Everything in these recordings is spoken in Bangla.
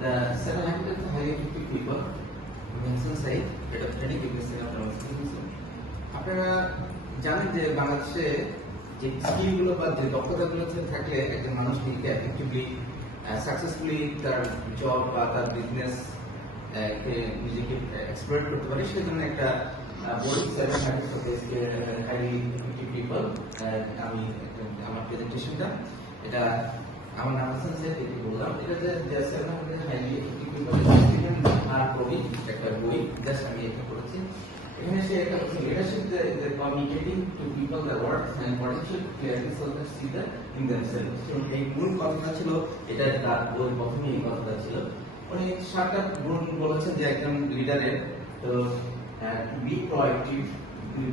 The 700 highly effective people mention side এটা থ্রেডিং বিজনেস আপনারা জানেন যে বাংলাদেশে যে স্কিলগুলো বা যে দক্ষতাগুলো থাকলে একজন মানুষ নিজেকে এফেক্টিভলি সাকসেসফুলি তার জব বা তার বিজনেস নিজেকে এক্সপ্লোর করতে পারে সেজন্য একটা বোর্ড 700 হাইলি এফেক্টিভ পিপল আমি আমার প্রেজেন্টেশনটা এটা আমার নাম হাসান স্যার এটি বললাম এটা যে 700 হাইলি এফেক্টিভ পিপল আর কবি একটা বই জাস্ট আমি এটা করেছি এখানে সে একটা leadership the communicating to people the words and potential clearly so that see the in themselves তো এই মূল কথাটা ছিল এটা তার বই প্রথমে এই কথাটা ছিল উনি সাতটা গুণ বলেছেন যে একজন লিডারের তো be proactive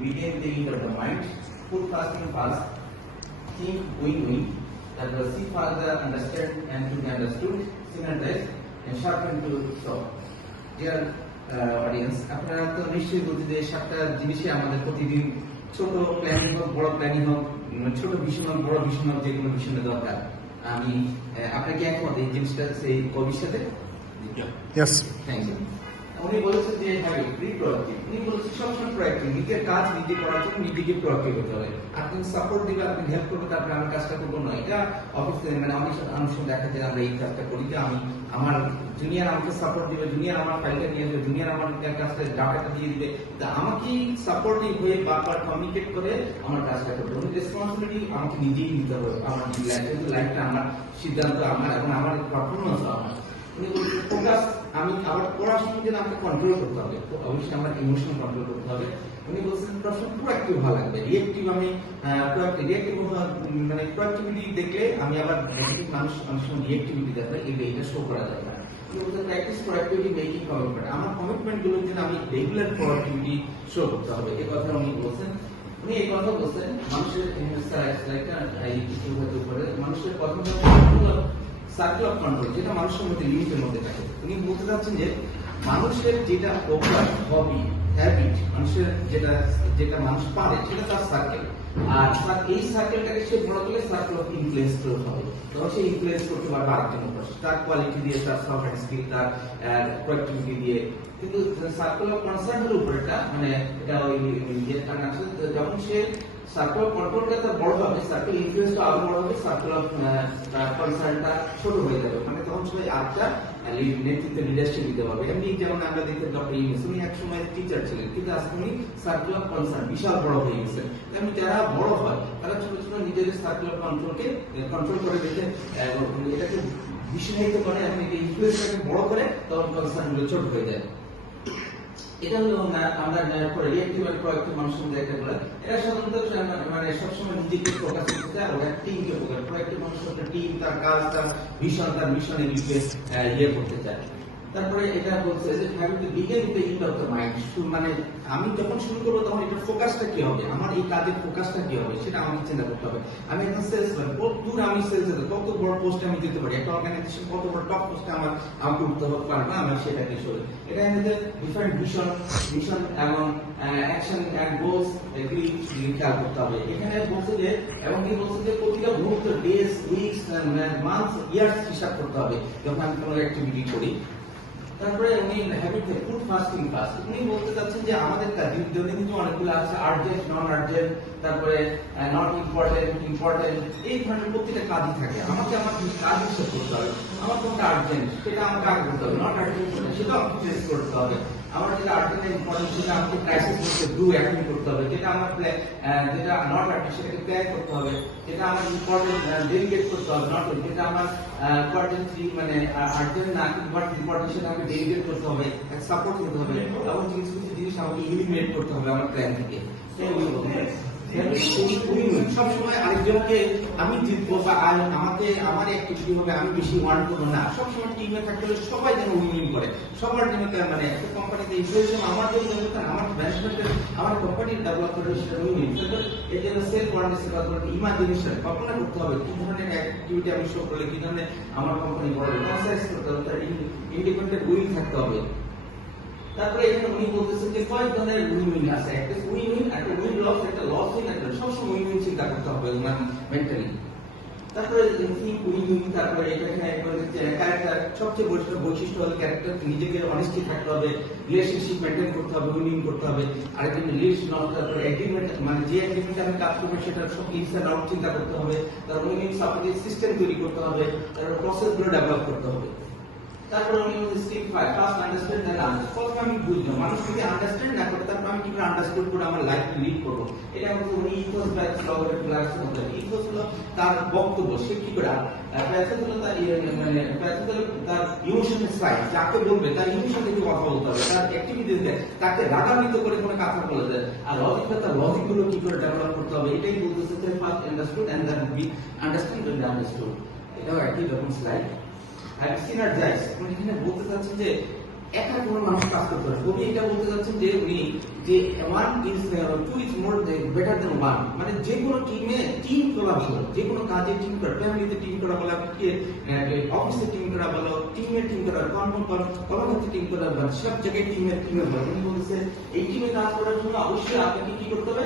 begin the in of the mind full fasting first think win-win, that will see further, understand and to be understood, synergize and sharpen to solve. Dear audience, আপনারা তো নিশ্চয়ই বলতে যে সাতটা জিনিসই আমাদের প্রতিদিন ছোট প্ল্যানিং হোক বড় প্ল্যানিং হোক ছোট বিষয় হোক বড় বিষয় হোক যে কোনো বিষয় দরকার আমি আপনাকে একমত এই জিনিসটা সেই কবির সাথে Yes. থ্যাংক ইউ উনি বলেছেন যে হ্যাবিট বি প্রোঅ্যাক্টিভ উনি বলেছেন সবসময় প্রোঅ্যাক্টিভ নিজের কাজ নিজে করার জন্য নিজেকে প্রোঅ্যাক্টিভ হতে হবে আপনি সাপোর্ট দিবেন আপনি হেল্প করবেন তারপরে আমি কাজটা করবো না এটা অফিসে মানে অনেক মানুষের দেখা যায় আমরা এই কাজটা করি যে আমি আমার জুনিয়র আমাকে সাপোর্ট দিবে জুনিয়র আমার ফাইলটা নিয়ে আসবে জুনিয়র আমার কাজটা ডাটাটা দিয়ে দিবে তা আমাকে সাপোর্টিভ হয়ে বারবার কমিউনিকেট করে আমার কাজটা করতে হবে রেসপন্সিবিলিটি আমাকে নিজেই নিতে হবে আমার লাইফটা আমার সিদ্ধান্ত আমার এবং আমার পারফরমেন্স আমার ফোকাস আমি আবার পড়াশোনার জন্য আমাকে কন্ট্রোল করতে হবে তো অবশ্যই আমার ইমোশন কন্ট্রোল করতে হবে উনি বলছেন প্রশ্ন প্রোঅ্যাক্টিভ ভালো লাগবে রিঅ্যাক্টিভ আমি রিঅ্যাক্টিভ মানে প্রোঅ্যাক্টিভিটি দেখলে আমি আবার নেগেটিভ মানুষ অনেক সময় রিঅ্যাক্টিভিটি দেখাই এটা শো করা যায় না প্র্যাকটিস প্রোঅ্যাক্টিভিটি মেকিং কমিটমেন্ট আমার কমিটমেন্ট গুলোর জন্য আমি রেগুলার প্রোঅ্যাক্টিভিটি শো করতে হবে এই কথা উনি বলছেন উনি এই কথা বলছেন মানুষের মানুষের কথা সার্কেল অফ কন্ট্রোল যেটা মানুষের মধ্যে লিমিটের মধ্যে থাকে উনি বলতে চাচ্ছেন যে মানুষের যেটা অভ্যাস হবি হ্যাবিট মানুষের যেটা যেটা মানুষ পারে সেটা তার সার্কেল আর তার এই সার্কেলটাকে সে বড় করলে সার্কেল অফ ইনফ্লুয়েন্স হবে তখন সে ইনফ্লুয়েন্স করতে পারবে আরেকজন উপর তার কোয়ালিটি দিয়ে তার সফট স্কিল তার প্রোডাক্টিভিটি দিয়ে কিন্তু সার্কেল অফ কনসার্নের উপরটা মানে এটা ওই যখন সে সার্কেল অফ কন্ট্রোলটা তার বড় হবে সার্কেল ইনফ্লুয়েন্সটা আরো বড় হবে সার্কেল অফ কনসার্নটা ছোট হয়ে যাবে মানে তখন সবাই আটটা নেতৃত্ব লিডারশিপ দিতে পারবে এমনি যেমন আমরা দেখতে ডক্টর ইউনুস উনি এক সময় টিচার ছিলেন কিন্তু আজকে উনি সার্কেল অফ কনসার্ন বিশাল বড় হয়ে গেছেন তেমনি যারা বড় হয় তারা ছোট ছোট নিজেদের সার্কেল অফ কন্ট্রোলকে কন্ট্রোল করে দিতে এটাকে বিশেষায়িত করে এবং এটা ইনফ্লুয়েন্সটাকে বড় করে তখন কনসার্ন গুলো ছোট হয়ে যায় এটা হলো আমরা রিঅ্যাক্টিভ আর প্রোঅ্যাক্টিভ মানুষের মধ্যে একটা বলে এটা সাধারণত মানে সবসময় নিজেকে ফোকাস করতে চায় আর টিমকে ফোকাস প্রোঅ্যাক্টিভ মানুষ একটা টিম তার কাজ তার ভিশন তার মিশন এগুলিকে ইয়ে করতে চায় তারপরে এটা বলছে যে having to begin with the in of the mind মানে আমি যখন শুরু করবো তখন এটা ফোকাসটা কি হবে আমার এই কাজের ফোকাসটা কি হবে সেটা আমাকে চিন্তা করতে হবে আমি একজন সেলসম্যান কত দূর আমি সেলস কত বড় পোস্টে আমি যেতে পারি একটা অর্গানাইজেশন কত বড় টপ পোস্টে আমাকে উঠতে পারবে আমি সেটাকে শুরু এটা হচ্ছে ডিফারেন্ট মিশন এবং অ্যাকশন এন্ড গোলস এগুলি খেয়াল করতে হবে এখানে বলছে যে এবং কি বলছে যে প্রতিটা মুহূর্ত ডেজ উইকস মান্থস ইয়ার্স হিসাব করতে হবে যখন আমি কোনো অ্যাক্টিভিটি করি তারপরে উনি হ্যাবিট ফুড ফাস্টিং ফাস্ট উনি বলতে চাচ্ছেন যে আমাদের কাজে দৈনন্দিন অনেকগুলো আছে আর্জেন্ট নন আর্জেন্ট তারপরে নট ইম্পর্টেন্ট এই ধরনের প্রত্যেকটা কাজই থাকে আমাকে আমার কাজ হিসেব করতে হবে আমার কোনটা আর্জেন্ট সেটা আমাকে আগে করতে হবে নট আর্জেন্ট সেটা আমাকে ফেস করতে হবে আমার যেটা আর্জেন্ট ইম্পর্টেন্ট সেটা আমাকে ক্রাইসিস করতে ডু অ্যাক্টিং করতে হবে যেটা আমার যেটা নট আর্জেন্ট সেটাকে প্ল্যান করতে হবে যেটা আমার ইম্পর্টেন্ট ডেলিগেট করতে হবে নট যেটা আমার ইম্পর্টেন্সি মানে আর্জেন্ট না বাট ইম্পর্টেন্ট সেটা আমাকে ডেলিগেট করতে হবে সাপোর্ট করতে হবে এবং কিছু কিছু জিনিস আমাকে ইলিমিনেট করতে হবে আমার প্ল্যান থেকে সবসময় আরেকজনকে আমি জিতবো বা আমাকে আমার অ্যাক্টিভিটি হবে আমি বেশি ওয়ার্ন করবো না সবসময় টিমে থাকতে হলে সবাই যেন উইন করে সবার জন্য মানে একটা কোম্পানিতে ইনফ্লুয়েশন আমার জন্য আমার ম্যানেজমেন্টের আমার কোম্পানির ডেভেলপ করে সেটা উইন এই জন্য সেলফ ওয়ার্নেসের কথা ইমাজিনেশন কল্পনা করতে হবে কি ধরনের অ্যাক্টিভিটি আমি শো করলে কি ধরনের আমার কোম্পানি বড় কনসাইজ করতে হবে তার ইন্ডিপেন্ডেন্ট উইল থাকতে হবে তারপরে এখানে উনি বলতেছেন যে কয়েক ধরনের উইন আছে একটা উইন একটা উইন লস একটা লস উইন একটা সবসময় উইন চিন্তা করতে হবে মেন্টালি তারপরে থিঙ্ক উইন, তারপরে এখানে ক্যারেক্টার, সবচেয়ে বৈশিষ্ট্য হলো ক্যারেক্টার, নিজেকে অনেস্টি থাকতে হবে, রিলেশনশিপ মেনটেন করতে হবে, উইনিং করতে হবে। আরেকটা লিস্ট নট, তারপরে এগ্রিমেন্ট, মানে যে এগ্রিমেন্টে আমি কাজ করবো সেটার সব ইনস এন্ড আউট চিন্তা করতে হবে, তারপর উইনিং সাপোর্টিভ সিস্টেম তৈরি করতে হবে, তারপর প্রসেসগুলো ডেভেলপ করতে হবে। তারপরে উনি step 5 first understand then understand. প্রথমে আমি বুঝলাম, মানুষ যদি আন্ডারস্ট্যান্ড না করে তারপর আমি কিভাবে আন্ডারস্ট্যান্ড করে আমার লাইফ লিড করব। এটা হচ্ছে উনি ইথোস বাই ফ্লাওয়ার ক্লাস হতে। ইথোস হলো তার বক্তব্য, সে কি করে, প্যাথস হলো তার মানে প্যাথস হলো তার ইমোশনের সাইড, যাকে বলবে তার ইমোশন থেকে কথা বলতে হবে, তার অ্যাক্টিভিটিতে তাকে রাগান্বিত করে কোনো কথা বলা যায়। আর লজিকটা, তার লজিকগুলো কি করে ডেভেলপ করতে হবে, এটাই বলতেছে যে first understood and then be understand and understood. এটাও একই রকম স্লাইড। আর সিনার্জাইজ, মানে এখানে বলতে চাচ্ছেন যে একা কোনো মানুষ কাজ করতে পারে। কবি এটা বলতে চাচ্ছেন যে উনি যে one is two is more better than one, মানে যে কোনো টিমে টিম করা ভালো, যে কোনো কাজে টিম করা, ফ্যামিলিতে টিম করা বলো, অফিসে টিম করা বলো, টিমের টিম করা, কর্মক্ষেত্রে টিম করা বলো, সব জায়গায় টিমের বলো। উনি বলছে এই টিমে কাজ করার জন্য অবশ্যই আপনাকে কি করতে হবে,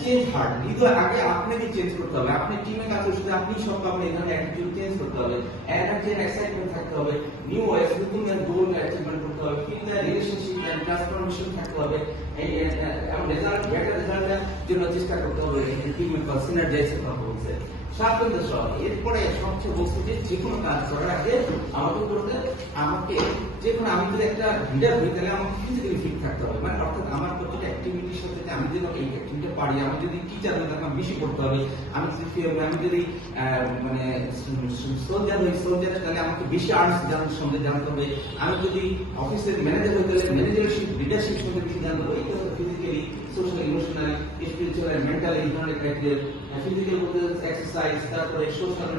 চেঞ্জ হার্ট, হৃদয় আগে আপনাকে চেঞ্জ করতে হবে। আপনি টিমে কাজ করতে আপনি সব পাবেন, এখানে অ্যাটিটিউড চেঞ্জ করতে হবে, এনার্জি এন্ড এক্সাইটমেন্ট থাকতে হবে, নিউ ওয়েস নতুন গোল অ্যাচিভমেন্ট করতে হবে, feel the relationship and transformation থাকতে হবে, এবং রেজাল্ট বেটার রেজাল্টের জন্য চেষ্টা করতে হবে। টিমের কথা সিনার্জাইজের কথা বলছে। সাবধান সহ এরপরে সবচেয়ে বলছে যে কোনো কাজ করার আগে আমাকে করতে, আমাকে যে কোনো, আমি যদি একটা লিডার হই তাহলে আমাকে ফিজিক্যালি ফিট থাকতে হবে, মানে অর্থাৎ আমার প্রত্যেকটা অ্যাক্টিভিটির সাথে আমি যদি এই অ্যাক্টিভিটিটা পারি, আমি যদি টিচার হই তাহলে বেশি পড়তে হবে, আমি যদি মানে সোলজার হই, সোলজার তাহলে আমাকে বেশি আর্টস জানতে হবে, আমি যদি অফিসের ম্যানেজার হই তাহলে ম্যানেজারশিপ লিডারশিপ সম্বন্ধে বেশি জানতে হবে। এটা physically, social, emotional, spiritual, mental, এই ধরনের ক্রাইটেরিয়া। ফিজিক্যাল বলতে এক্সারসাইজ, তারপরে সোশ্যাল